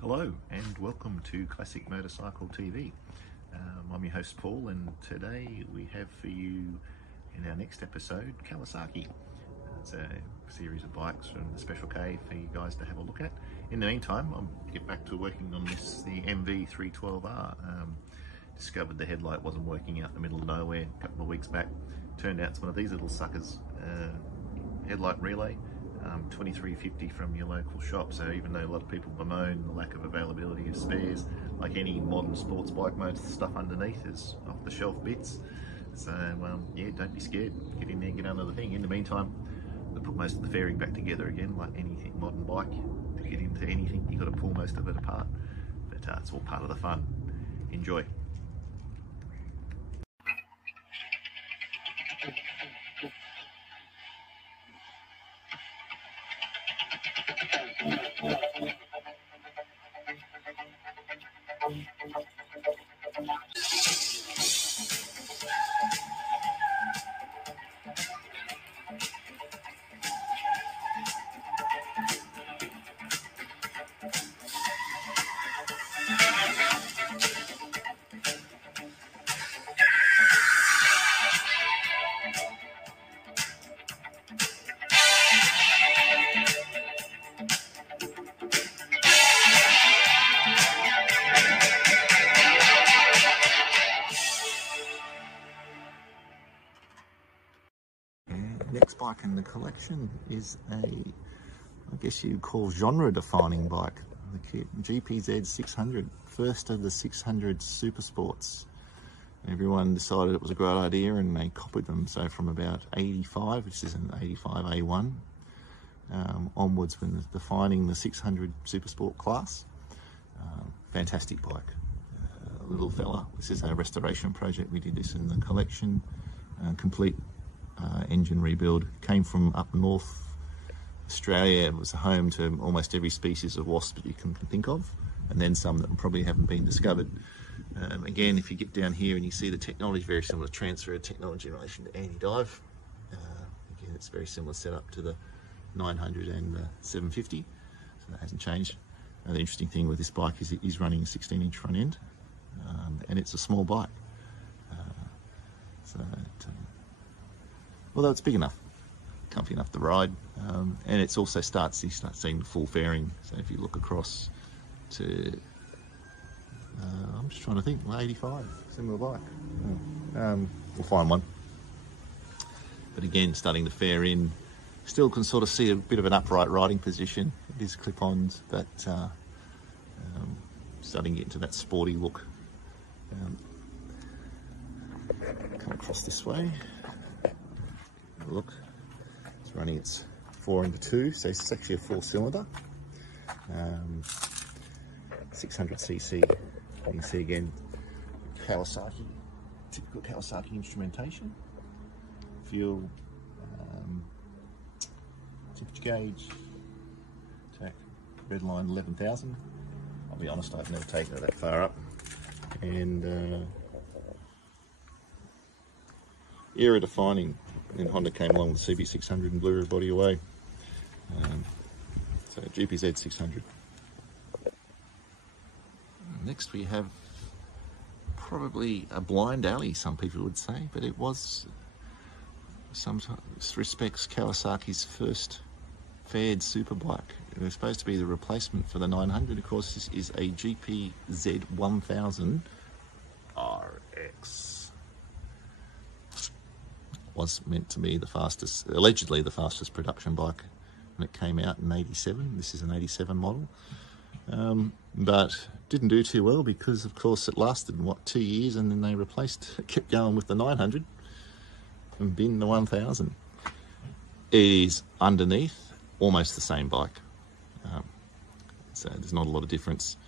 Hello and welcome to Classic Motorcycle TV. I'm your host Paul, and today we have for you in our next episode Kawasaki. It's a series of bikes from the Special K for you guys to have a look at. In the meantime, I'll get back to working on this, the MV312R. Discovered the headlight wasn't working out in the middle of nowhere a couple of weeks back. Turned out it's one of these little suckers, headlight relay. 2350 from your local shop. So even though a lot of people bemoan the lack of availability of spares, like any modern sports bike, most of the stuff underneath is off the shelf bits. So yeah, don't be scared, get in there, get under the thing. In the meantime, they put most of the fairing back together again. Like anything modern bike, to get into anything you've got to pull most of it apart, but it's all part of the fun. Enjoy. Next bike in the collection is I guess you'd call genre-defining bike, the GPz600, first of the 600 super sports. Everyone decided it was a great idea and they copied them. So from about 85, which is an 85 A1, onwards when defining the 600 super sport class. Fantastic bike, little fella. This is a restoration project. We did this in the collection, complete engine rebuild. Came from up north Australia. It was home to almost every species of wasp that you can think of, and then some that probably haven't been discovered. Again, if you get down here and you see the technology, very similar to transfer technology in relation to anti-dive. Again, it's very similar setup to the 900 and the 750, so that hasn't changed. The interesting thing with this bike is it is running a 16-inch front end, and it's a small bike. Although it's big enough, comfy enough to ride, and it's also you start seeing the full fairing. So if you look across to, I'm just trying to think, 85, similar bike. We'll find one. But again, starting to fair in, still can sort of see a bit of an upright riding position. It is clip-ons, but starting to get into that sporty look. Come across this way. Look, it's running its 4×2, so it's actually a 4-cylinder, 600cc. You can see again Kawasaki, typical Kawasaki instrumentation, fuel, temperature gauge, tack, red line 11,000. I'll be honest, I've never taken it that far up, and era defining. Then Honda came along with the CB600 and blew everybody away. So GPz600. Next we have probably a blind alley, some people would say, but it was, in some respects, Kawasaki's first faired superbike. It was supposed to be the replacement for the 900. Of course, this is a GPz1000RX. Was meant to be the fastest, allegedly the fastest production bike when it came out in 87. This is an 87 model, but didn't do too well because of course it lasted, what, 2 years, and then they kept going with the 900 and binned the 1000. It is underneath almost the same bike, so there's not a lot of difference.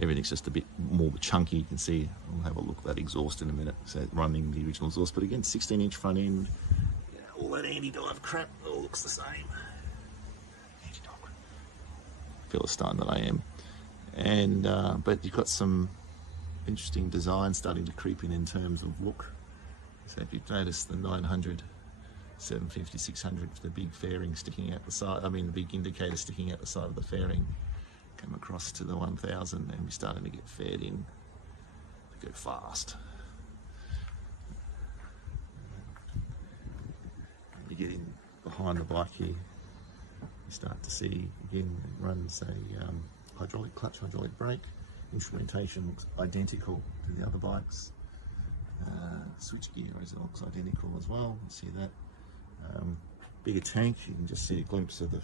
Everything's just a bit more chunky. You can see, we'll have a look at that exhaust in a minute. So running the original exhaust, but again, 16-inch front end, all that anti-dive crap, all looks the same. Anti-dive. Philistine that I am. And but you've got some interesting design starting to creep in terms of look. So if you notice, the 900 750, 600 with the big fairing sticking out the side, I mean the big indicator sticking out the side of the fairing. Come across to the 1000 and we're starting to get faired in to go fast. You get in behind the bike here, you start to see, again, it runs a hydraulic clutch, hydraulic brake. Instrumentation looks identical to the other bikes. Switch gear looks identical as well, you see that. Bigger tank, you can just see a glimpse of the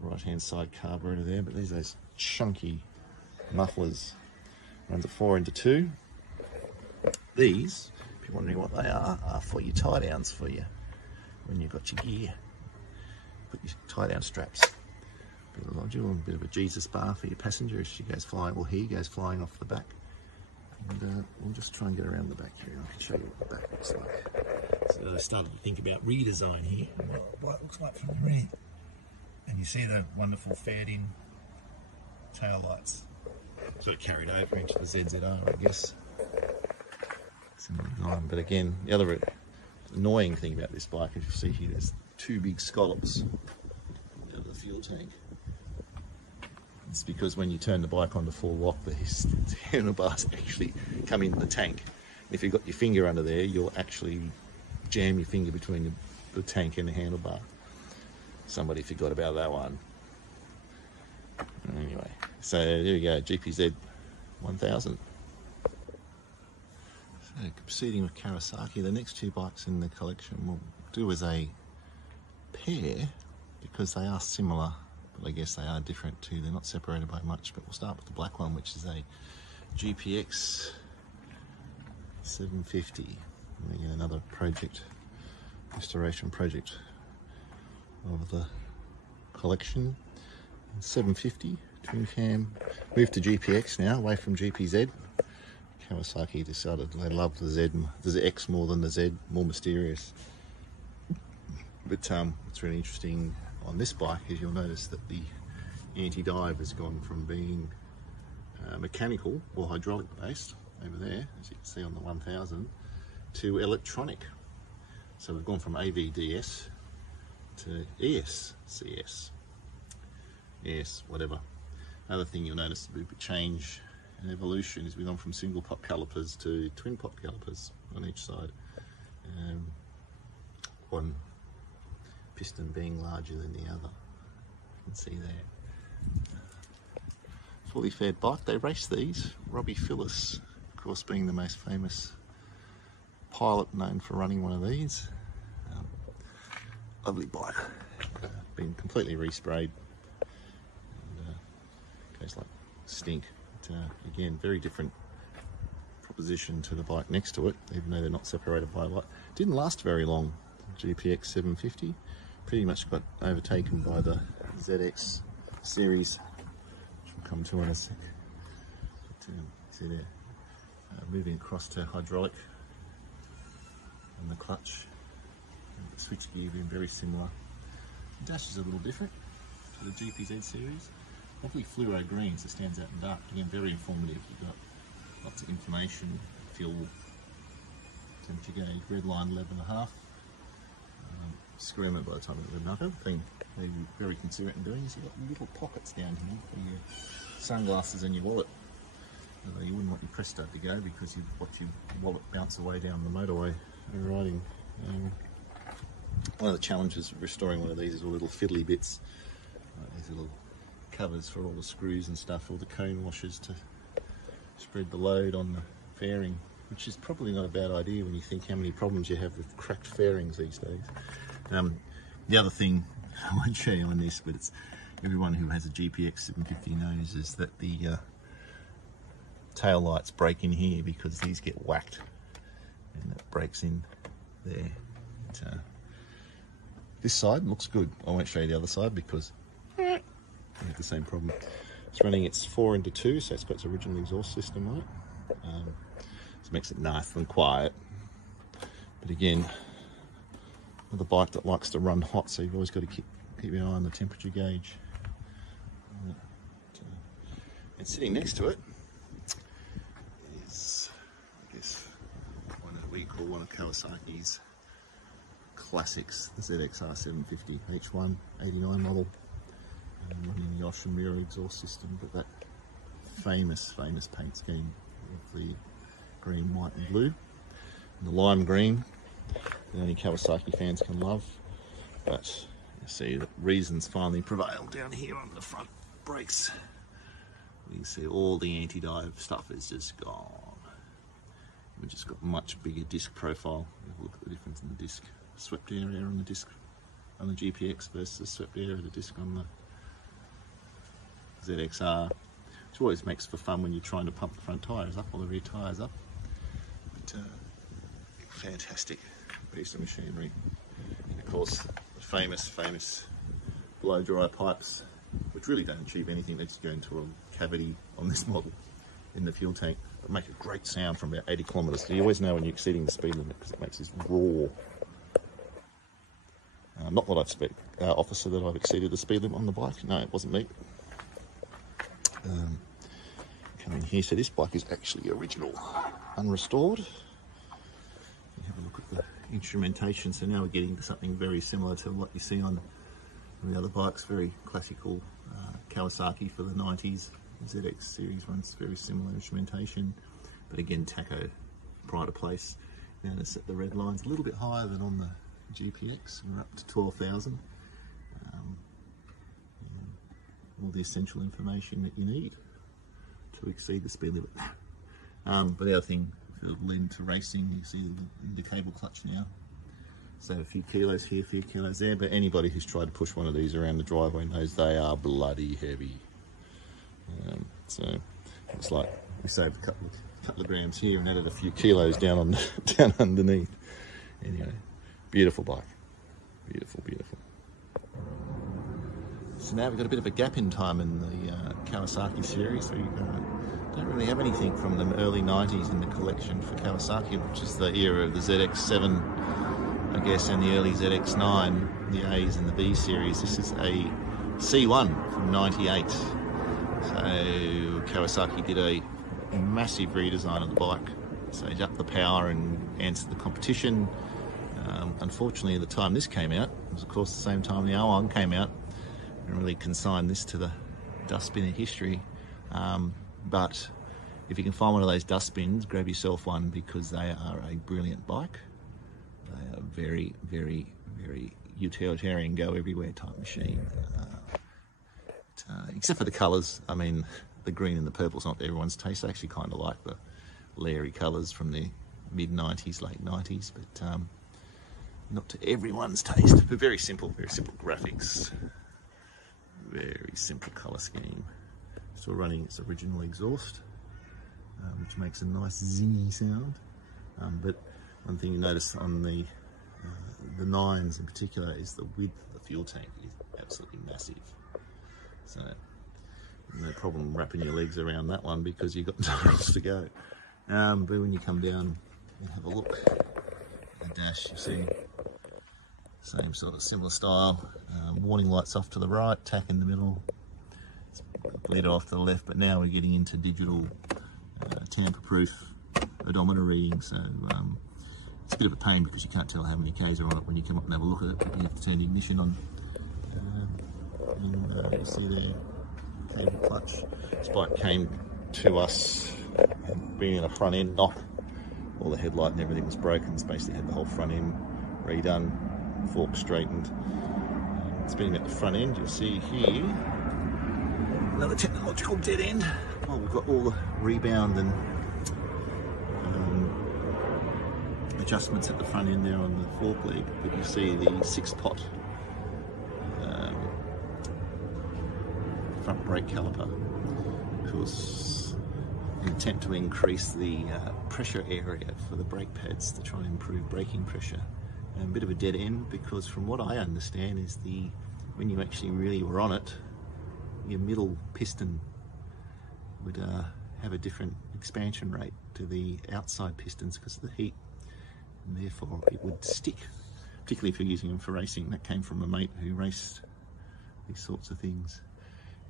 right hand side carburetor there, but these are those chunky mufflers. Runs a 4-into-2. These, if you're wondering what they are for your tie downs for you when you've got your gear. Put your tie down straps. Bit of a module and a bit of a Jesus bar for your passenger as she goes flying, well he goes flying off the back. And we'll just try and get around the back here and I can show you what the back looks like. So I started to think about redesign here and what it looks like from the rear. And you see the wonderful faired in tail lights. Sort of carried over into the ZZR, I guess. Similar design, but again, the other annoying thing about this bike, as you see here, there's two big scallops out of the fuel tank. It's because when you turn the bike on to full lock, the handlebars actually come into the tank. And if you've got your finger under there, you'll actually jam your finger between the tank and the handlebar. Somebody forgot about that one. Anyway, so there you go, GPz1000. So proceeding with Kawasaki, the next two bikes in the collection we'll do as a pair because they are similar, but I guess they are different too. They're not separated by much, but we'll start with the black one, which is a GPX750. Again, another project, restoration project of the collection. 750 twin cam. Moved to GPX now, away from GPZ. Kawasaki decided they love the X more than the Z, more mysterious. But what's really interesting on this bike is you'll notice that the anti-dive has gone from being mechanical or hydraulic based over there, as you can see on the 1000, to electronic. So we've gone from AVDS to ESCS. Yes, whatever. Another thing you'll notice, a bit of a change and evolution, is we've gone from single pop calipers to twin pop calipers on each side. One piston being larger than the other. You can see there. Fully faired bike. They race these. Robbie Phillips, of course, being the most famous pilot known for running one of these. Lovely bike. Been completely resprayed. Goes like stink. But, again, very different proposition to the bike next to it, even though they're not separated by a lot. Didn't last very long. GPX750 pretty much got overtaken by the ZX series, which we'll come to in a sec. But, see there, moving across to hydraulic and the clutch, and the switch gear being very similar. The dash is a little different to the GPZ series. Lovely fluoro green, so it stands out in dark. Again, very informative. You've got lots of information, fuel, temperature gauge, red line 11.5. Screamer by the time of 11.5. Other thing they're very considerate in doing is you've got little pockets down here for your sunglasses and your wallet. Although you wouldn't want your Presto to go because you'd watch your wallet bounce away down the motorway riding. One of the challenges of restoring one of these is all little fiddly bits. These little covers for all the screws and stuff, all the cone washers to spread the load on the fairing, which is probably not a bad idea when you think how many problems you have with cracked fairings these days. The other thing I won't show you on this, but it's everyone who has a GPX750 knows, is that the tail lights break in here because these get whacked and it breaks in there. But, this side looks good. I won't show you the other side because we have the same problem. It's running its 4-into-2, so it's got its original exhaust system on it. So it makes it nice and quiet. But again, with a bike that likes to run hot, so you've always got to keep your eye on the temperature gauge. And sitting next to it is, I guess, what we call one of Kawasaki's classics, the ZXR750 H1 89 model, running the Yoshimura exhaust system, but that famous paint scheme of the green, white and blue, and the lime green, that only Kawasaki fans can love. But you see that reasons finally prevail down here on the front brakes. You can see all the anti-dive stuff is just gone. We've just got much bigger disc profile. Have a look at the difference in the disc. Swept area on the disc on the GPX versus the swept area of the disc on the ZXR, which always makes for fun when you're trying to pump the front tyres up or the rear tyres up. But fantastic piece of machinery. And of course, the famous blow dry pipes, which really don't achieve anything. They just go into a cavity on this model in the fuel tank. It make a great sound from about 80 kilometres. So you always know when you're exceeding the speed limit because it makes this roar. Not that I've expect, officer, that I've exceeded the speed limit on the bike. No, it wasn't me. Coming here, so this bike is actually original, unrestored. You have a look at the instrumentation. So now we're getting to something very similar to what you see on the other bikes. Very classical Kawasaki for the 90s. ZX series runs very similar instrumentation, but again tacho pride of place. Now to set the red lines a little bit higher than on the GPX, we're up to 12,000. All the essential information that you need to exceed the speed limit. But the other thing, if it'll lend to racing, you see the cable clutch now. So a few kilos here, a few kilos there, but anybody who's tried to push one of these around the driveway knows they are bloody heavy. So looks like we saved a couple of grams here and added a few kilos down underneath. Anyway, beautiful bike, beautiful. So now we've got a bit of a gap in time in the Kawasaki series. We don't really have anything from the early 90s in the collection for Kawasaki, which is the era of the ZX7, I guess, and the early ZX9, the A's and the B series. This is a C1 from 98. So Kawasaki did a massive redesign of the bike. So they upped the power and answered the competition. Unfortunately, at the time this came out, it was of course the same time the A1 came out, and really consigned this to the dustbin of history. But if you can find one of those dustbins, grab yourself one, because they are a brilliant bike. They are very utilitarian, go everywhere type machine. Except for the colours. I mean, the green and the purple's not everyone's taste. I actually kind of like the Larry colours from the mid-90s, late 90s, but not to everyone's taste. But very simple graphics, very simple colour scheme. Still running its original exhaust, which makes a nice zingy sound. But one thing you notice on the 9s in particular is the width of the fuel tank is absolutely massive. So no problem wrapping your legs around that one because you've got nowhere else to go. But when you come down and have a look at the dash, you see same sort of similar style. Warning lights off to the right, tack in the middle, bleed off to the left. But now we're getting into digital tamper-proof odometer reading. So it's a bit of a pain because you can't tell how many Ks are on it when you come up and have a look at it. But you have to turn the ignition on. And you see there, cable clutch. This bike came to us being in a front end knock. All the headlight and everything was broken. It's basically had the whole front end redone, fork straightened. Spinning at the front end, you'll see here another technological dead end. Well, we've got all the rebound and adjustments at the front end there on the fork leg, but you see the 6-pot front brake caliper, because in an attempt to increase the pressure area for the brake pads to try and improve braking pressure. And a bit of a dead end, because from what I understand is when you actually really were on it, your middle piston would have a different expansion rate to the outside pistons because of the heat, and therefore it would stick, particularly if you're using them for racing. That came from a mate who raced these sorts of things.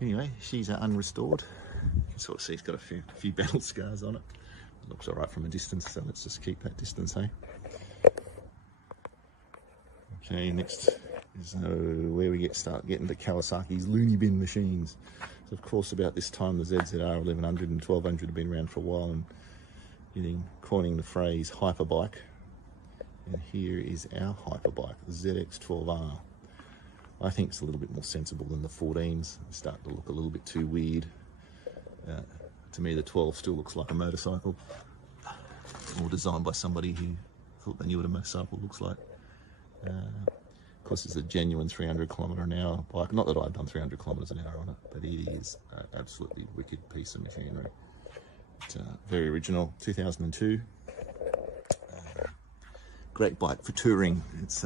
Anyway, she's unrestored. You can sort of see it's got a few battle scars on it. It looks all right from a distance, so let's just keep that distance, hey? Okay, next is where we start getting to Kawasaki's loony bin machines. So of course, about this time, the ZXR1100 and 1200 have been around for a while, and coining the phrase hyperbike. And here is our hyperbike, the ZX12R. I think it's a little bit more sensible than the 14s. They start to look a little bit too weird. To me, the 12 still looks like a motorcycle, or designed by somebody who thought they knew what a motorcycle looks like. Of course, it's a genuine 300km/h bike. Not that I've done 300km/h on it, but it is an absolutely wicked piece of machinery. It's very original, 2002. Great bike for touring. It's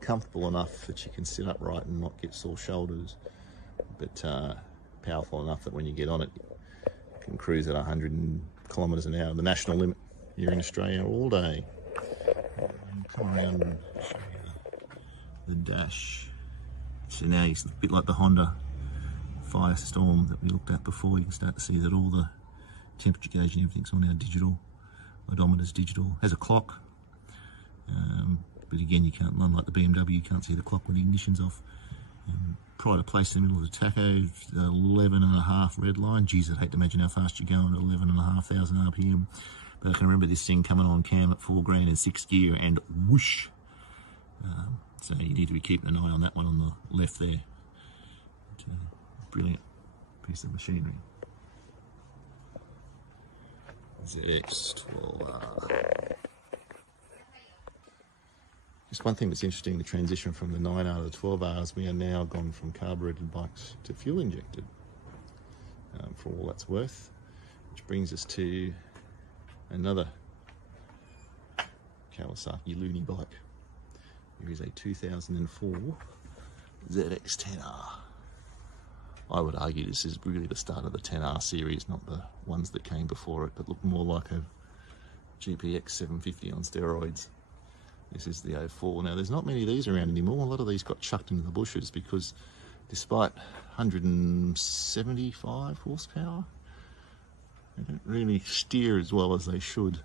comfortable enough that you can sit upright and not get sore shoulders, but powerful enough that when you get on it, you can cruise at 100km/h, the national limit here in Australia, all day. Come around and show you the dash. So now it's a bit like the Honda Firestorm that we looked at before. You can start to see that all the temperature gauge and everything's all now digital. Odometer's digital. Has a clock, but again, you can't, unlike the BMW, you can't see the clock when the ignition's off. Pride of place in the middle of the tacho, 11.5 red line. Geez, I'd hate to imagine how fast you're going at 11,500 RPM. But I can remember this thing coming on cam at 4 grand in 6th gear and whoosh. So you need to be keeping an eye on that one on the left there. Brilliant piece of machinery. ZX12R. Just one thing that's interesting, the transition from the 9R to the 12Rs, we are now gone from carbureted bikes to fuel injected, for all that's worth, which brings us to another Kawasaki loony bike. Here is a 2004 ZX10R. I would argue this is really the start of the 10R series, not the ones that came before it, that look more like a GPX750 on steroids. This is the 04. Now, there's not many of these around anymore. A lot of these got chucked into the bushes because despite 175 horsepower, they don't really steer as well as they should.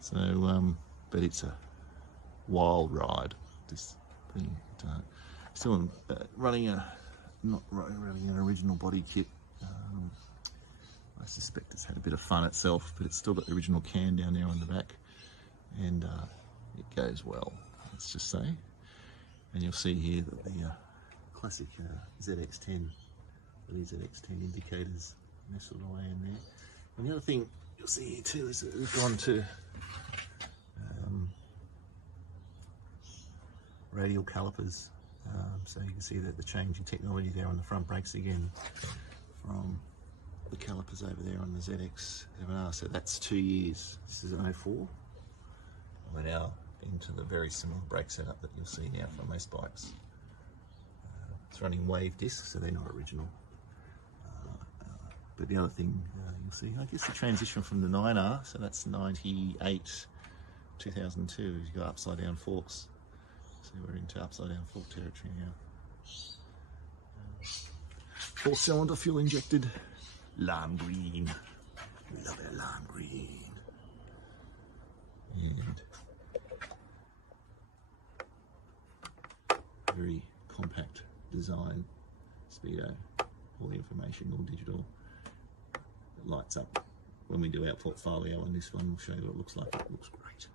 So, but it's a wild ride, this thing. Still running not running an original body kit. I suspect it's had a bit of fun itself, but it's still got the original can down there on the back, and it goes well, let's just say. And you'll see here that the classic ZX10, these ZX10 indicators nestled away in there. And the other thing you'll see here too is that we've gone to radial calipers, so you can see that the change in technology there on the front brakes again from the calipers over there on the ZX7R. So that's 2 years. This is an 04. We're now into the very similar brake setup that you'll see now for most bikes. It's running wave discs, so they're not original. But the other thing you'll see, I guess the transition from the 9R, so that's 98, 2002, you got upside down forks. So we're into upside down fork territory now. 4-cylinder fuel injected, lime green. We love our lime green. And very compact design, speedo, all the information, all digital. It lights up when we do our portfolio, and this one will show you what it looks like. It looks great.